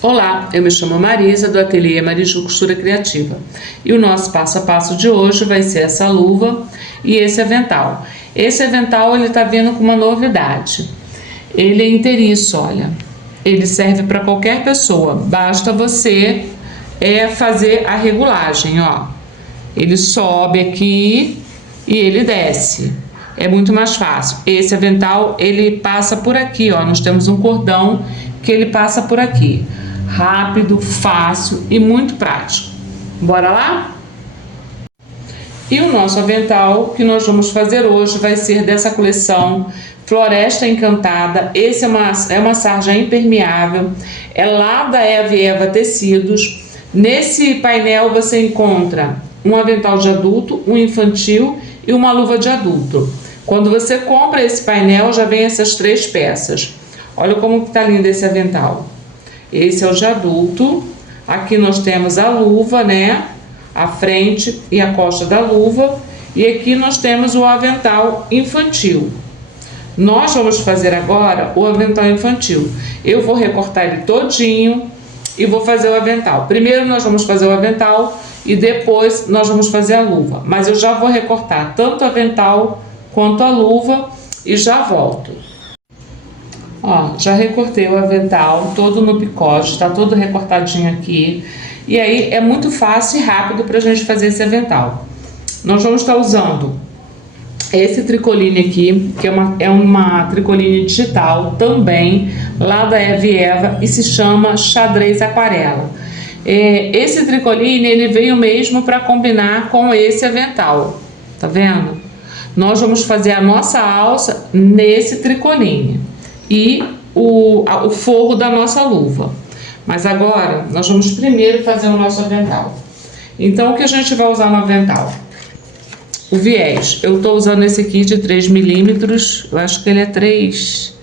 Olá, eu me chamo Marisa, do Ateliê Mariju Costura Criativa. E o nosso passo a passo de hoje vai ser essa luva e esse avental. Esse avental, ele tá vindo com uma novidade. Ele é inteiriço, olha. Ele serve para qualquer pessoa. Basta você fazer a regulagem, ó. Ele sobe aqui e ele desce. É muito mais fácil. Esse avental, ele passa por aqui, ó. Nós temos um cordão que ele passa por aqui. Rápido, fácil e muito prático. Bora lá? E o nosso avental que nós vamos fazer hoje vai ser dessa coleção Floresta Encantada. Esse é uma sarja impermeável, é lá da Eva Tecidos. Nesse painel você encontra um avental de adulto, um infantil e uma luva de adulto. Quando você compra esse painel já vem essas três peças. Olha como que tá lindo esse avental. Esse é o de adulto. Aqui nós temos a luva, né? A frente e a costa da luva. E aqui nós temos o avental infantil. Nós vamos fazer agora o avental infantil. Eu vou recortar ele todinho e vou fazer o avental. Primeiro nós vamos fazer o avental e depois nós vamos fazer a luva. Mas eu já vou recortar tanto o avental quanto a luva e já volto. Ó, já recortei o avental todo no picote, tá todo recortadinho aqui. E aí é muito fácil e rápido pra gente fazer esse avental. Nós vamos estar usando esse tricoline aqui, que é uma tricoline digital também, lá da Eva, e se chama Xadrez Aquarela. Esse tricoline, ele veio mesmo para combinar com esse avental, tá vendo? Nós vamos fazer a nossa alça nesse tricoline e o forro da nossa luva. Mas agora nós vamos primeiro fazer o nosso avental. Então o que a gente vai usar no avental? O viés, eu estou usando esse aqui de 3 milímetros, eu acho que ele é 3,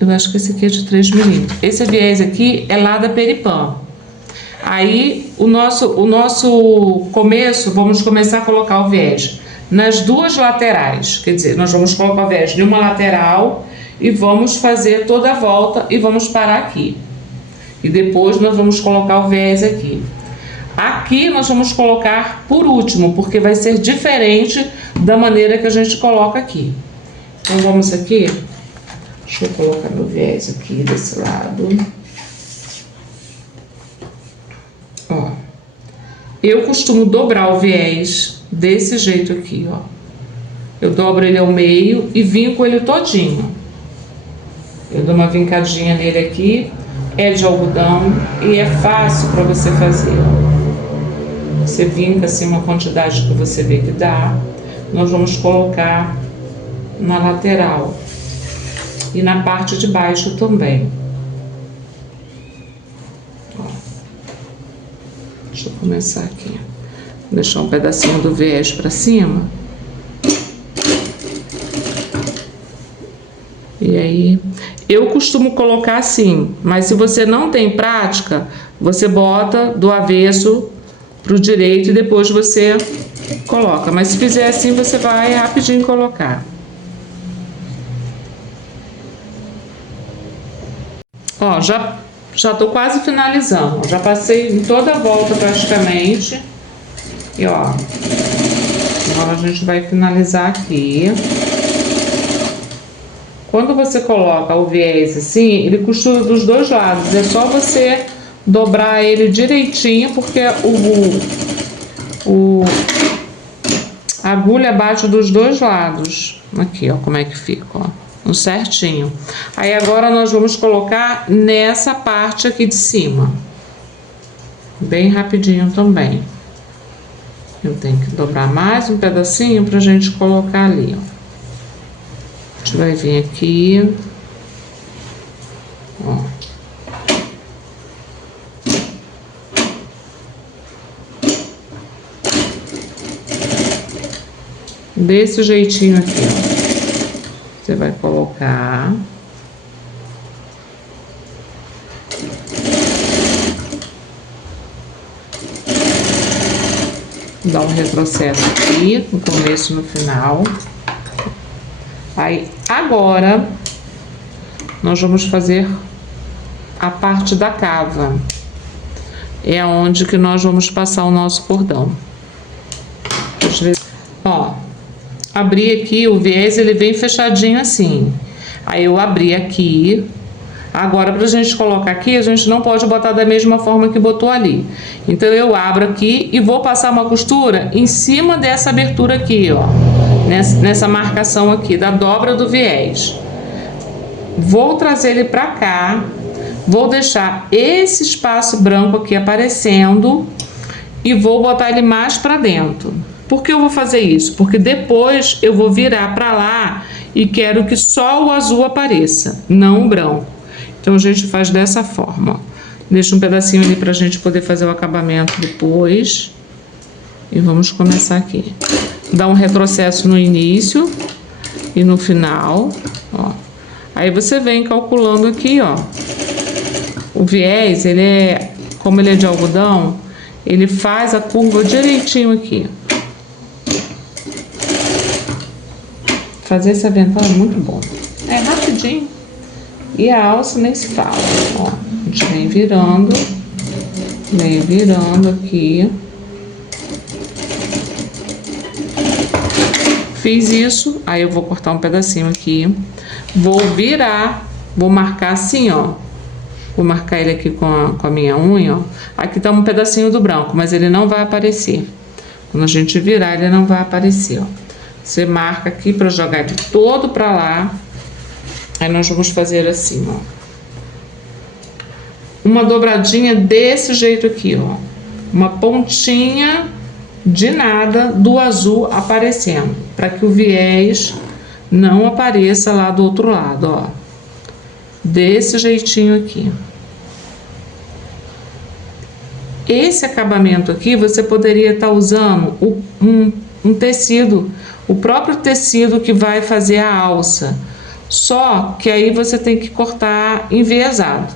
eu acho que esse aqui é de 3 milímetros. Esse viés aqui é lá da Peripan. Aí o nosso começo, vamos começar a colocar o viés nas duas laterais, quer dizer, nós vamos colocar o viés de uma lateral e vamos fazer toda a volta e vamos parar aqui. E depois nós vamos colocar o viés aqui. Aqui nós vamos colocar por último, porque vai ser diferente da maneira que a gente coloca aqui. Então vamos aqui, deixa eu colocar meu viés aqui desse lado. Ó, eu costumo dobrar o viés desse jeito aqui, ó. Eu dobro ele ao meio e vinco ele todinho. Eu dou uma vincadinha nele aqui, é de algodão e é fácil para você fazer, ó. Você vinca assim uma quantidade que você vê que dá. Nós vamos colocar na lateral e na parte de baixo também. Ó. Deixa eu começar aqui. Vou deixar um pedacinho do viés para cima. E aí, eu costumo colocar assim, mas se você não tem prática, você bota do avesso pro direito e depois você coloca. Mas se fizer assim, você vai rapidinho colocar. Ó, já tô quase finalizando. Já passei em toda a volta praticamente. E ó, agora a gente vai finalizar aqui. Quando você coloca o viés assim, ele costura dos dois lados. É só você dobrar ele direitinho, porque a agulha bate dos dois lados. Aqui, ó, como é que fica, ó, um certinho. Aí agora nós vamos colocar nessa parte aqui de cima. Bem rapidinho também. Eu tenho que dobrar mais um pedacinho pra gente colocar ali, ó. A gente vai vir aqui, ó. Desse jeitinho aqui, ó. Você vai colocar. Dá um retrocesso aqui, no começo e no final. Aí, agora, nós vamos fazer a parte da cava. É onde que nós vamos passar o nosso cordão. Deixa eu ver. Ó, abri aqui, o viés ele vem fechadinho assim. Aí eu abri aqui. Agora, pra gente colocar aqui, a gente não pode botar da mesma forma que botou ali. Então eu abro aqui e vou passar uma costura em cima dessa abertura aqui, ó. Nessa marcação aqui, da dobra do viés. Vou trazer ele pra cá. Vou deixar esse espaço branco aqui aparecendo e vou botar ele mais para dentro. Por que eu vou fazer isso? Porque depois eu vou virar para lá e quero que só o azul apareça, não o branco. Então a gente faz dessa forma. Deixa um pedacinho ali para a gente poder fazer o acabamento depois. E vamos começar aqui. Dá um retrocesso no início e no final, ó. Aí você vem calculando aqui, ó. O viés, ele é, como ele é de algodão, ele faz a curva direitinho aqui. Fazer esse avental é muito bom. É rapidinho. E a alça nem se fala. Ó, a gente vem virando aqui. Fiz isso, aí eu vou cortar um pedacinho aqui. Vou virar, vou marcar assim, ó. Vou marcar ele aqui com a minha unha, ó. Aqui tá um pedacinho do branco, mas ele não vai aparecer. Quando a gente virar, ele não vai aparecer, ó. Você marca aqui para jogar ele todo para lá. Aí nós vamos fazer assim, ó. Uma dobradinha desse jeito aqui, ó. Uma pontinha de nada do azul aparecendo, para que o viés não apareça lá do outro lado, ó. Desse jeitinho aqui. Esse acabamento aqui, você poderia estar usando um tecido, o próprio tecido que vai fazer a alça. Só que aí você tem que cortar enviesado.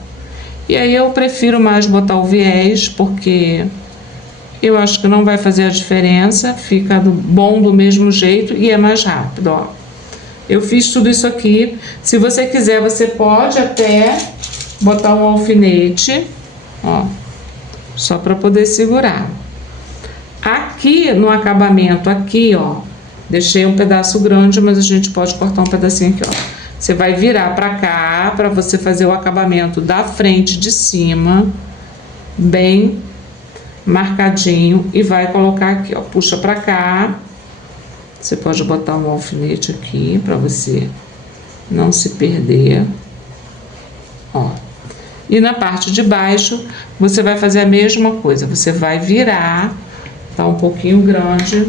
E aí eu prefiro mais botar o viés, porque eu acho que não vai fazer a diferença, fica bom do mesmo jeito e é mais rápido, ó. Eu fiz tudo isso aqui. Se você quiser, você pode até botar um alfinete, ó, só para poder segurar. Aqui no acabamento, aqui, ó, deixei um pedaço grande, mas a gente pode cortar um pedacinho aqui, ó. Você vai virar para cá, para você fazer o acabamento da frente de cima, bem marcadinho, e vai colocar aqui, ó, puxa para cá. Você pode botar um alfinete aqui para você não se perder, ó. E na parte de baixo, você vai fazer a mesma coisa. Você vai virar, tá um pouquinho grande.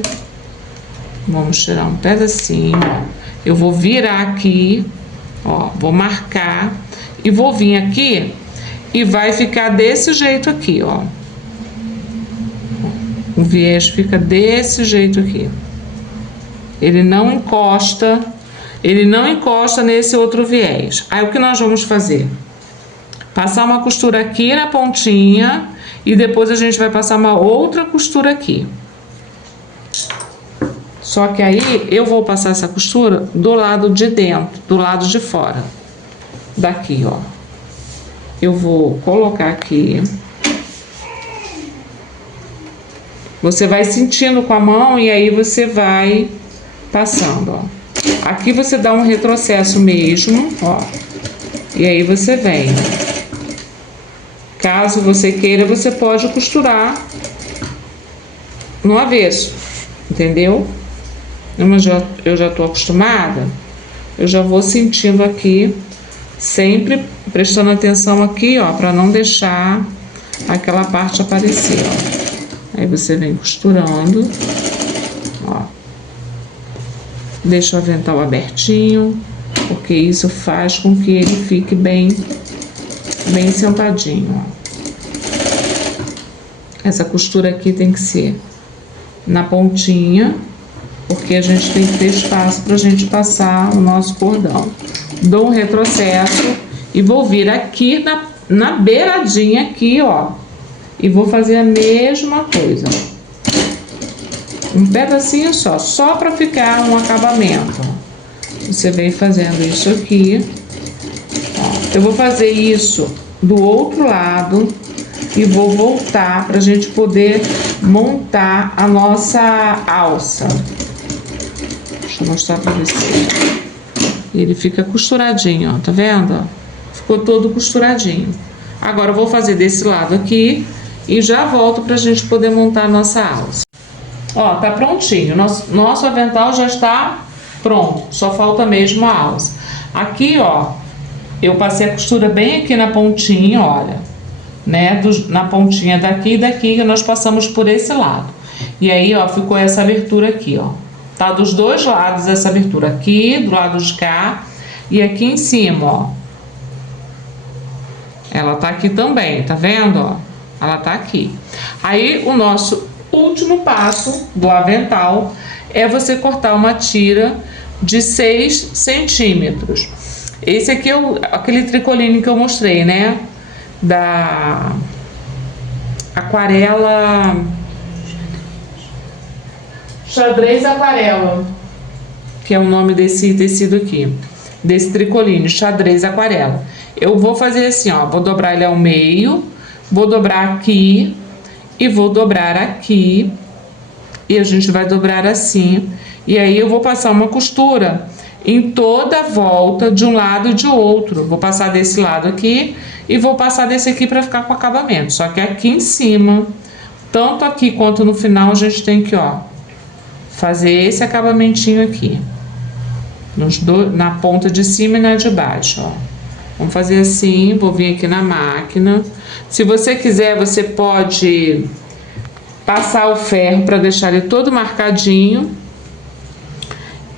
Vamos tirar um pedacinho, ó. Eu vou virar aqui, ó, vou marcar e vou vir aqui e vai ficar desse jeito aqui, ó. O viés fica desse jeito aqui. Ele não encosta nesse outro viés. Aí o que nós vamos fazer? Passar uma costura aqui na pontinha e depois a gente vai passar uma outra costura aqui. Só que aí eu vou passar essa costura do lado de dentro, do lado de fora. Daqui, ó. Eu vou colocar aqui. Você vai sentindo com a mão e aí você vai passando, ó. Aqui você dá um retrocesso mesmo, ó. E aí você vem. Caso você queira, você pode costurar no avesso, entendeu? Mas eu já tô acostumada, eu já vou sentindo aqui, sempre prestando atenção aqui, ó, para não deixar aquela parte aparecer, ó. Aí você vem costurando, ó. Deixa o avental abertinho, porque isso faz com que ele fique bem sentadinho, ó. Essa costura aqui tem que ser na pontinha, porque a gente tem que ter espaço pra gente passar o nosso cordão. Dou um retrocesso e vou vir aqui na beiradinha aqui, ó. E vou fazer a mesma coisa. Um pedacinho só para ficar um acabamento. Você vem fazendo isso aqui, ó. Eu vou fazer isso do outro lado e vou voltar pra gente poder montar a nossa alça. Deixa eu mostrar pra vocês. Ele fica costuradinho, ó, tá vendo? Ficou todo costuradinho. Agora eu vou fazer desse lado aqui e já volto pra gente poder montar a nossa alça. Ó, tá prontinho. Nosso avental já está pronto, só falta mesmo a alça. Aqui, ó, eu passei a costura bem aqui na pontinha, olha, né? Na pontinha daqui e daqui, que nós passamos por esse lado. E aí, ó, ficou essa abertura aqui, ó. Tá dos dois lados essa abertura, aqui, do lado de cá e aqui em cima, ó. Ela tá aqui também, tá vendo, ó? Ela tá aqui. Aí, o nosso último passo do avental é você cortar uma tira de 6 centímetros. Esse aqui é aquele tricoline que eu mostrei, né? Da aquarela, xadrez aquarela, que é o nome desse tecido aqui, desse tricoline, xadrez aquarela. Eu vou fazer assim, ó, vou dobrar ele ao meio, vou dobrar aqui e vou dobrar aqui, e a gente vai dobrar assim, e aí eu vou passar uma costura em toda a volta de um lado e de outro. Vou passar desse lado aqui e vou passar desse aqui para ficar com acabamento. Só que aqui em cima, tanto aqui quanto no final, a gente tem que, ó, fazer esse acabamentinho aqui, na ponta de cima e na de baixo, ó. Vamos fazer assim, vou vir aqui na máquina. Se você quiser, você pode passar o ferro para deixar ele todo marcadinho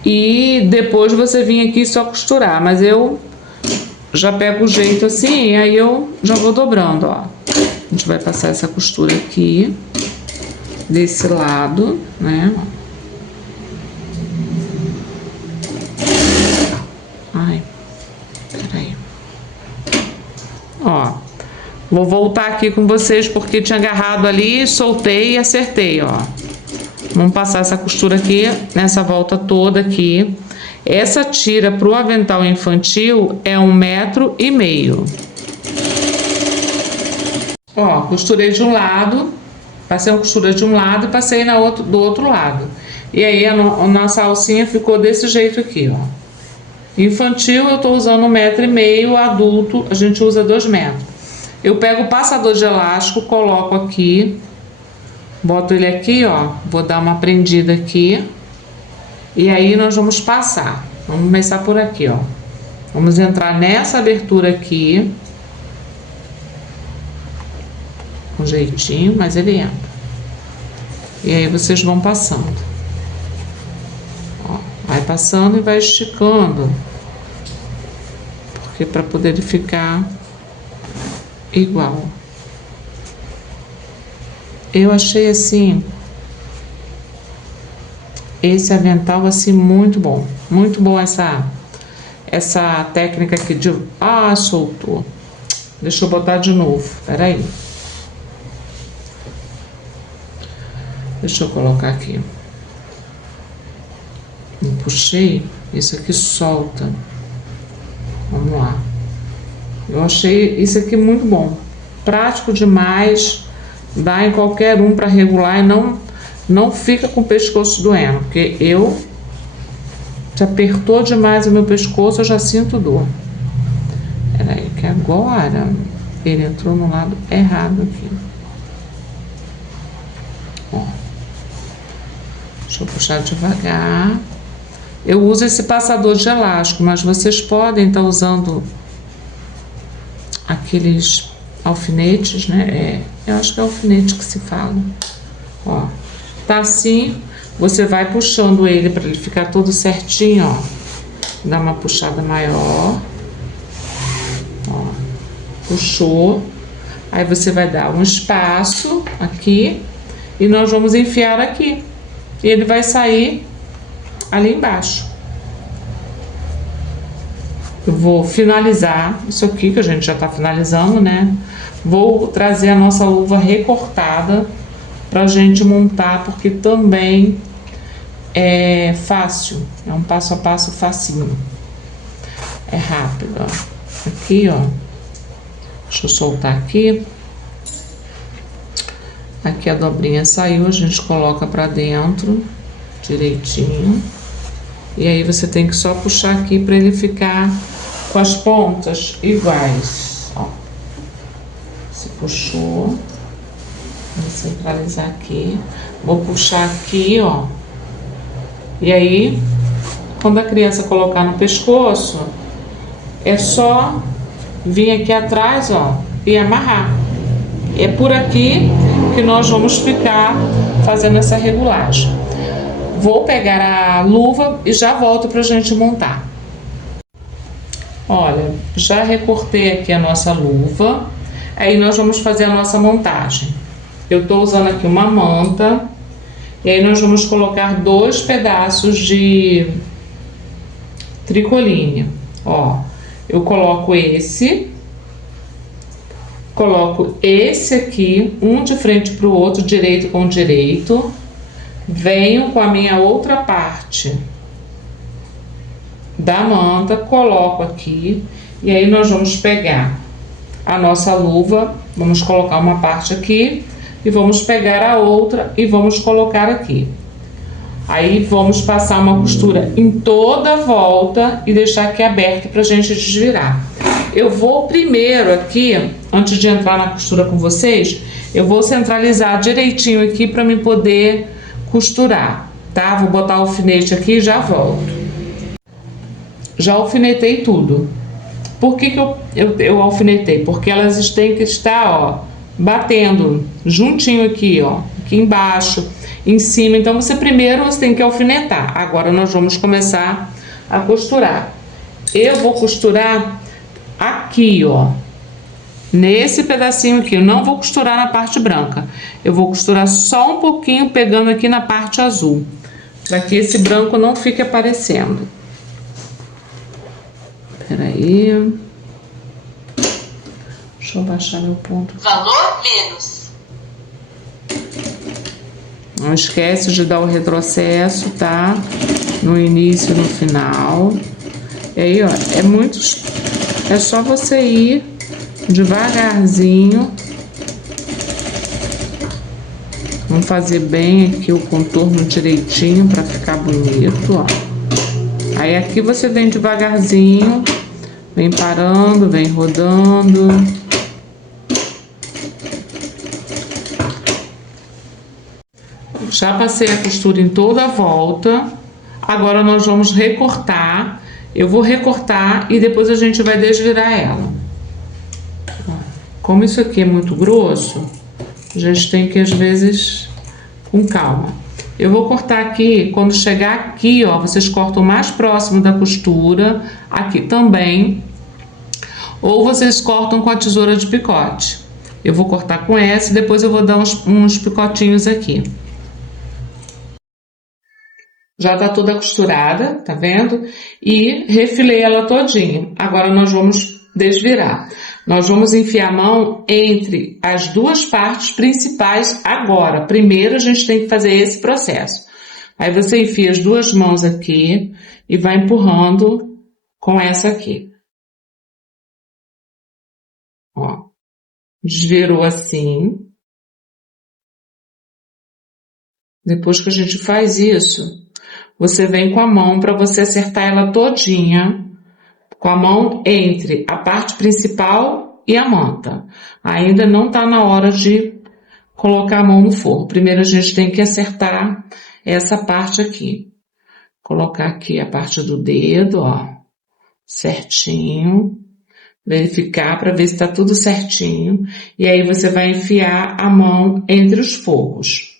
e depois você vir aqui só costurar, mas eu já pego o jeito assim e aí eu já vou dobrando, ó. A gente vai passar essa costura aqui desse lado, né? Ai, peraí. Ó, vou voltar aqui com vocês porque tinha agarrado ali, soltei e acertei, ó. Vamos passar essa costura aqui, nessa volta toda aqui. Essa tira pro avental infantil é 1,5 m. Ó, costurei de um lado, passei a costura de um lado e passei do outro lado. E aí a nossa alcinha ficou desse jeito aqui, ó. Infantil eu tô usando 1,5 m, adulto a gente usa 2 metros. Eu pego o passador de elástico, coloco aqui, boto ele aqui, ó, vou dar uma prendida aqui, e aí nós vamos passar. Vamos começar por aqui, ó. Vamos entrar nessa abertura aqui, com jeitinho, mas ele entra. E aí vocês vão passando. Ó, vai passando e vai esticando, porque para poder ele ficar igual. Eu achei assim esse avental assim muito bom essa técnica aqui de soltou. Deixa eu botar de novo, peraí, deixa eu colocar aqui. Eu puxei, isso aqui solta. Vamos lá. Eu achei isso aqui muito bom, prático demais, dá em qualquer um para regular e não fica com o pescoço doendo, porque se apertou demais o meu pescoço, eu já sinto dor. Peraí, que agora ele entrou no lado errado aqui. Ó, deixa eu puxar devagar. Eu uso esse passador de elástico, mas vocês podem estar usando aqueles alfinetes, né? Eu acho que é alfinete que se fala. Ó, tá assim, você vai puxando ele para ele ficar todo certinho, ó. Dá uma puxada maior. Ó, puxou. Aí você vai dar um espaço aqui e nós vamos enfiar aqui. E ele vai sair ali embaixo. Eu vou finalizar isso aqui, que a gente já tá finalizando, né? Vou trazer a nossa luva recortada pra gente montar, porque também é fácil. É um passo a passo facinho. É rápido, ó. Aqui, ó. Deixa eu soltar aqui. Aqui a dobrinha saiu, a gente coloca pra dentro direitinho. E aí você tem que só puxar aqui pra ele ficar com as pontas iguais, ó. Você puxou. Vou centralizar aqui. Vou puxar aqui, ó. E aí, quando a criança colocar no pescoço, é só vir aqui atrás, ó, e amarrar. É por aqui que nós vamos ficar fazendo essa regulagem. Vou pegar a luva e já volto pra gente montar. Olha, já recortei aqui a nossa luva. Aí nós vamos fazer a nossa montagem. Eu tô usando aqui uma manta. E aí nós vamos colocar 2 pedaços de tricoline. Ó, eu coloco esse aqui, um de frente para o outro, direito com direito. Venho com a minha outra parte da manta, coloco aqui. E aí nós vamos pegar a nossa luva, vamos colocar uma parte aqui e vamos pegar a outra e vamos colocar aqui. Aí vamos passar uma costura em toda a volta e deixar aqui aberto pra gente desvirar. Eu vou primeiro aqui, antes de entrar na costura com vocês, eu vou centralizar direitinho aqui para me poder costurar, tá? Vou botar o alfinete aqui e já volto. Já alfinetei tudo. Por que eu alfinetei? Porque elas têm que estar, ó, batendo juntinho aqui, ó, aqui embaixo, em cima. Então você tem que alfinetar. Agora nós vamos começar a costurar. Eu vou costurar aqui, ó, nesse pedacinho aqui. Eu não vou costurar na parte branca. Eu vou costurar só um pouquinho, pegando aqui na parte azul, para que esse branco não fique aparecendo. Peraí. Deixa eu baixar meu ponto. Valor menos. Não esquece de dar o retrocesso, tá? No início e no final. E aí, ó, é só você ir devagarzinho. Vamos fazer bem aqui o contorno direitinho para ficar bonito, ó. Aí aqui você vem devagarzinho, vem parando, vem rodando. Já passei a costura em toda a volta. Agora nós vamos recortar. Eu vou recortar e depois a gente vai desvirar ela. Como isso aqui é muito grosso, a gente tem que, às vezes, com calma. Eu vou cortar aqui, quando chegar aqui, ó, vocês cortam mais próximo da costura, aqui também. Ou vocês cortam com a tesoura de picote. Eu vou cortar com essa e depois eu vou dar uns picotinhos aqui. Já tá toda costurada, tá vendo? E refilei ela todinha. Agora nós vamos desvirar. Nós vamos enfiar a mão entre as 2 partes principais agora. Primeiro a gente tem que fazer esse processo. Aí você enfia as 2 mãos aqui e vai empurrando com essa aqui. Ó. Desvirou assim. Depois que a gente faz isso, você vem com a mão para você acertar ela todinha, com a mão entre a parte principal e a manta. Ainda não tá na hora de colocar a mão no forro. Primeiro a gente tem que acertar essa parte aqui. Colocar aqui a parte do dedo, ó, certinho. Verificar para ver se tá tudo certinho. E aí você vai enfiar a mão entre os forros.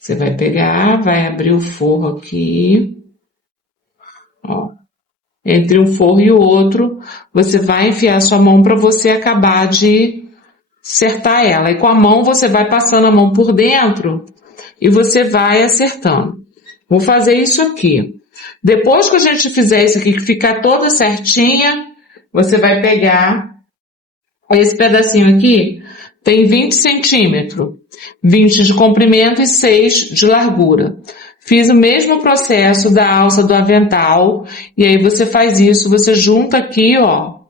Você vai pegar, vai abrir o forro aqui, ó. Entre um forro e o outro, você vai enfiar a sua mão para você acabar de acertar ela. E com a mão você vai passando a mão por dentro e você vai acertando. Vou fazer isso aqui. Depois que a gente fizer isso aqui, que ficar toda certinha, você vai pegar esse pedacinho aqui. Tem 20 centímetros, 20 de comprimento e 6 de largura. Fiz o mesmo processo da alça do avental, e aí você faz isso, você junta aqui, ó,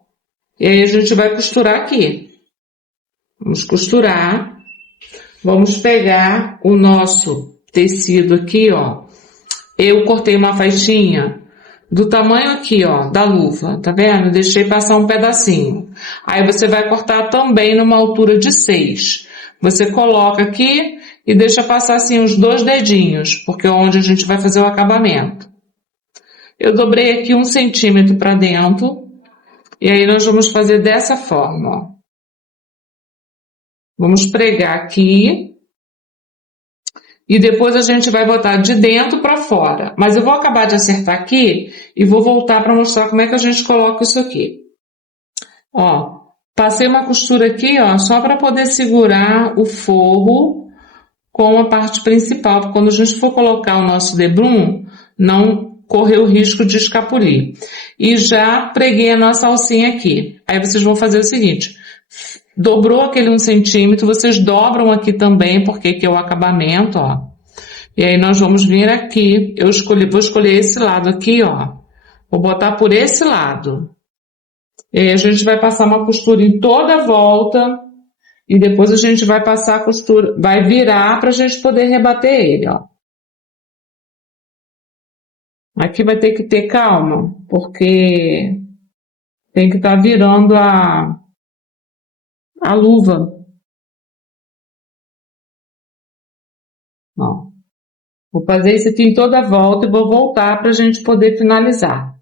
E aí a gente vai costurar aqui. Vamos costurar. Vamos pegar o nosso tecido aqui, ó. Eu cortei uma faixinha do tamanho aqui, ó, da luva, tá vendo? Deixei passar um pedacinho. Aí você vai cortar também numa altura de 6. Você coloca aqui e deixa passar assim uns 2 dedinhos, porque é onde a gente vai fazer o acabamento. Eu dobrei aqui 1 centímetro para dentro, e aí nós vamos fazer dessa forma, ó. Vamos pregar aqui, e depois a gente vai botar de dentro para fora. Mas eu vou acabar de acertar aqui e vou voltar para mostrar como é que a gente coloca isso aqui. Ó, passei uma costura aqui, ó, só para poder segurar o forro com a parte principal, porque quando a gente for colocar o nosso debrum, não correr o risco de escapulir. E já preguei a nossa alcinha aqui. Aí vocês vão fazer o seguinte: dobrou aquele 1 centímetro, vocês dobram aqui também, porque aqui é o acabamento, ó. E aí nós vamos vir aqui, vou escolher esse lado aqui, ó. Vou botar por esse lado. E aí a gente vai passar uma costura em toda a volta, e depois a gente vai passar a costura, vai virar pra gente poder rebater ele, ó. Aqui vai ter que ter calma, porque tem que estar virando a luva. Ó. Vou fazer isso aqui em toda a volta e vou voltar para a gente poder finalizar.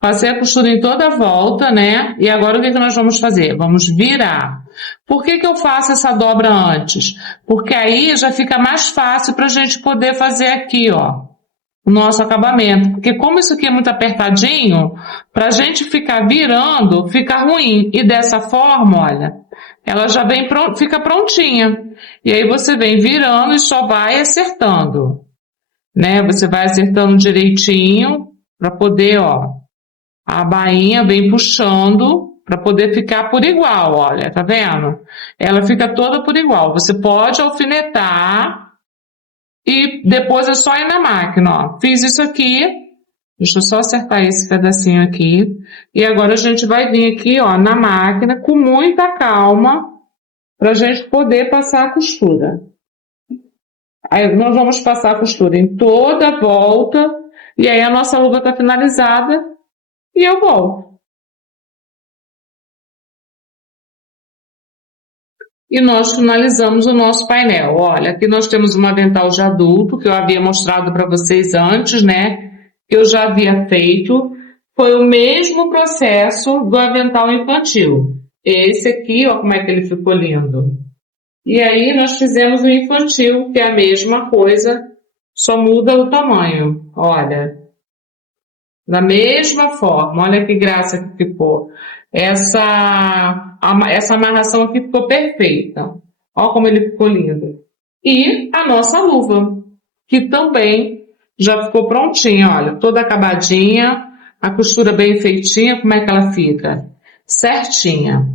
Passei a costura em toda a volta, né? E agora o que nós vamos fazer? Vamos virar. Por que eu faço essa dobra antes? Porque aí já fica mais fácil para a gente poder fazer aqui, ó, o nosso acabamento. Porque como isso aqui é muito apertadinho, para a gente ficar virando, fica ruim. E dessa forma, olha, ela já vem fica prontinha. E aí você vem virando e só vai acertando, né? Você vai acertando direitinho para poder, ó, a bainha vem puxando para poder ficar por igual, olha, tá vendo? Ela fica toda por igual. Você pode alfinetar e depois é só ir na máquina, ó. Fiz isso aqui, deixa eu só acertar esse pedacinho aqui. E agora a gente vai vir aqui, ó, na máquina com muita calma para a gente poder passar a costura. Aí nós vamos passar a costura em toda a volta e aí a nossa luva está finalizada e eu volto. E nós finalizamos o nosso painel. Olha, aqui nós temos um avental de adulto, que eu havia mostrado para vocês antes, né? Que eu já havia feito. Foi o mesmo processo do avental infantil. Esse aqui, ó, como é que ele ficou lindo. E aí nós fizemos o infantil, que é a mesma coisa, só muda o tamanho. Olha, da mesma forma, olha que graça que ficou. Essa amarração aqui ficou perfeita. Olha como ele ficou lindo. E a nossa luva, que também já ficou prontinha, olha, toda acabadinha, a costura bem feitinha, como é que ela fica? Certinha.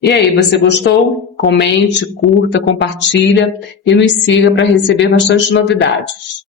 E aí, você gostou? Comente, curta, compartilha e nos siga para receber bastante novidades.